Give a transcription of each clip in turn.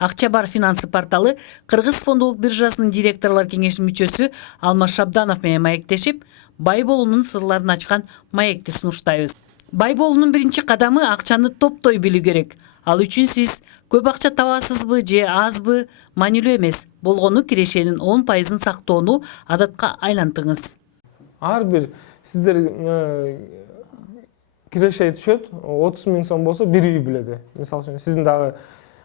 Акча бар финансы порталы Кыргыз фондулук биржасынын директорлор кеңешинин мүчөсү Алмаз Шабданов менен маектешип, бай болуунун сырларын ачкан маекти сунуштайбыз. Бай болуунун биринчи кадамы акчаны топтой билүү керек. Ал үчүн сиз көп акча табасызбы же азбы маанилүү эмес. Болгону кирешенин 10%ын сактоону адатка айлантыңыз. Ар бир сиздер киреше түшөт 30 000 сом болсо бир үй бүлөдө. Мисалы үчүн сиздин дагы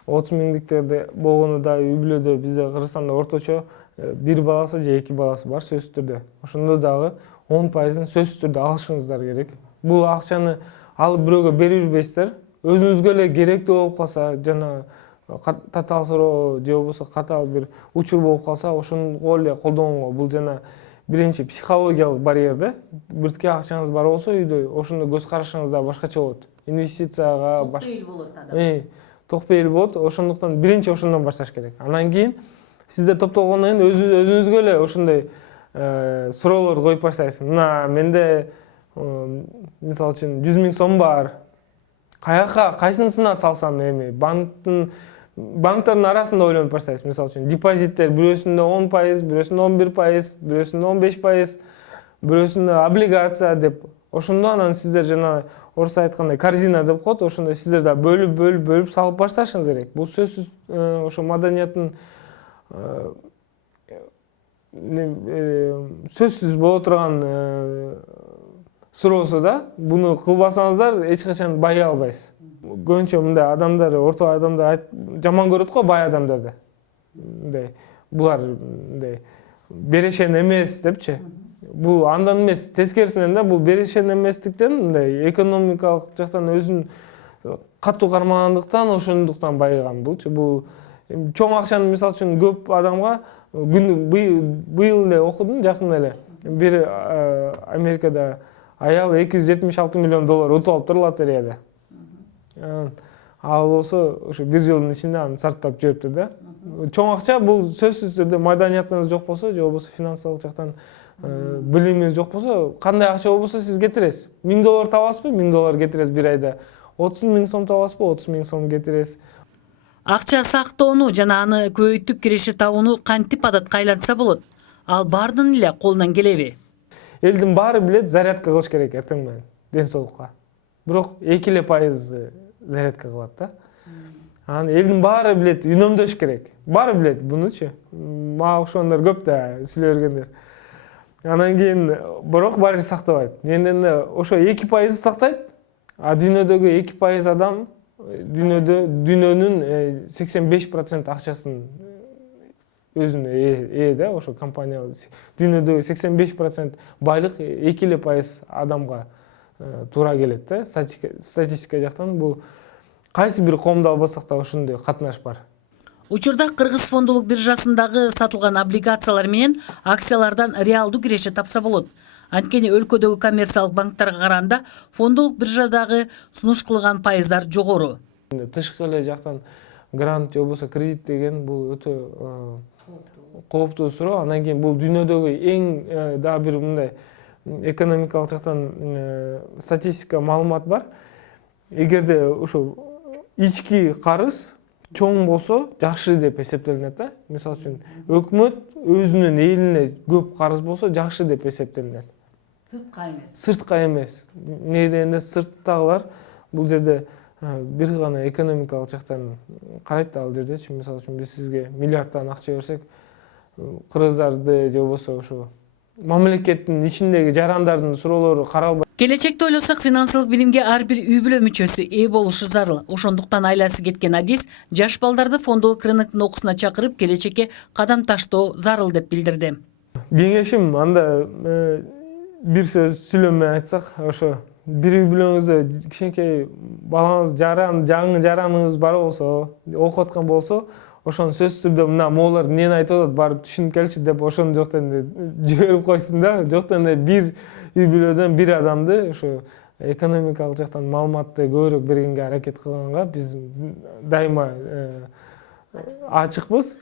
30 000-диктерде болгону да үй бүлөдө бизде Кыргызстанда орточо бир баласы же эки баласы бар сөзсүз түрдө. Ошондо дагы 10%ын сөзсүз түрдө алышыңыздар керек. Бул акчаны алып бирөөгө бере бербейсиздер. Өзүңүзгө эле керектүү болуп калса, жана татаал суроо же болбосо катаал бир учур болуп калса, ошого эле колдонууга бул жана биринчи психологиялык барьер да. Биртке акчаңыз бар болсо үйдө, ошондо көз карашыңыз да башкача болот. Инвестицияга Токпейил болот адам. Токпейил болот. Ошондуктан биринчи ошондон башташ керек. Анан кийин сиздер топтолгондон кийин өзүңүзгө эле ошондой суроолорду коюп баштайсыз. Мына менде мисалы үчүн 100 000 сом бар. Каяка, кайсынысына салсам эми? Банктардын арасында ойлонуп баштайсыз. Мисалы үчүн депозиттер бирөөсүндө 10%, бирөөсүндө 11%, бирөөсүндө 15%, бирөөсүндө облигация деп. Ошондо анан сиздер жана орусча айткандай корзина деп коет. Ошондо сиздер да бөлүп салып башташыңыз керек. Бул сөзсүз ошо маданияттын сөзсүз боло турган суроосу да. Буну кылбасаңыздар эч качан бай албайсыз. Көбүнчө мындай адамдар, орто адамдар жаман көрөт го бай адамдарды. Мындай булар мындай берешен эмес депчи. Бул андан эмес, тескерисинен да бул берешен эместиктен мындай экономикалык жактан өзүн катуу кармагандыктан ошондуктан байыган булчу. Бул чоң акчаны мисалы үчүн көп адамга быйыл эле окудум, жакында эле. Бир Америкада аял $276 миллион утуп алыптыр лотереяда. Ал болсо ошо бир жылдын ичинде аны сарптап жибериптир да. Чоң акча бул сөзсүз түрдө маданиятыңыз жок болсо, же болбосо финансылык жактан билимиңиз жок болсо, кандай акча болбосо сиз кетиресиз. $1000 табасызбы? $1000 кетиресиз бир айда. 30 000 сом табасызбы? 30 000 сом кетиресиз. Акча сактоону жана аны көбөйтүп киреше табууну кантип адатка айлантса болот? Ал баардын эле колунан келеби? Элдин баары билет зарядка кылыш керек эртең менен ден соолукка. Бирок 2% зарядка кылат да. Анан элдин баары билет үнөмдөш керек. Баары билет бунучу. Мага окшогондор көп да сүйлөй бергендер. Анан кийин бирок баары сактабайт. Эмне ошо 2% сактайт, а дүйнөдөгү 2% адам дүйнөнүн 85% акчасын өзүнө ээ да, ошо компания. Дүйнөдөгү 85% байлык 2% адамга туура келет да. Статистика жактан бул кайсы бир коомду албасак да ошондой катнаш бар. Учурда Кыргыз фондулук биржасындагы сатылган облигациялар менен акциялардан реалдуу киреше тапса болот. Анткени өлкөдөгү коммерциялык банктарга караганда фондулук биржадагы сунуш кылган пайыздар жогору. Тышкы эле жактан грант же болбосо кредит деген бул өтө кооптуу суроо. Анан кийин бул дүйнөдөгү эң дагы бир мындай экономикалык жактан статистика маалымат бар. Эгерде ошо ички карыз чоң болсо жакшы деп эсептелинет да. Мисалы үчүн өкмөт өзүнүн элине көп карыз болсо жакшы деп эсептелинет. Сыртка эмес. Сыртка эмес. Эмне дегенде сырттагылар бул жерде бир гана экономикалык жактан карайт да, ал жердечи. Мисалы үчүн биз сизге миллиардтан акча берсек, кыргыздарды же болбосо ошо мамлекеттин ичиндеги жарандардын суроолору каралбайт. Келечекте ойлосок, финансылык билимге ар бир үй бүлө мүчөсү ээ болушу зарыл. Ошондуктан айласы кеткен адис жаш балдарды фондулук рыноктун окуусуна чакырып, келечекке кадам таштоо зарыл деп билдирди. Кеңешим анда бир сөз сүйлөмө айтсак, ошо бир үй бүлөңүздө кичинекей балаңыз жаңы жараныңыз бар болсо, окуп аткан болсо, ошону сөзсүз түрдө мына моолор эмнени айтып атат, барып түшүнүп келчи деп ошону жоктон жиберип койсун да. Жоктон бир үй бүлөдөн бир адамды ошо экономикалык жактан маалыматты көбүрөөк бергенге аракет кылганга биз дайыма ачыкпыз.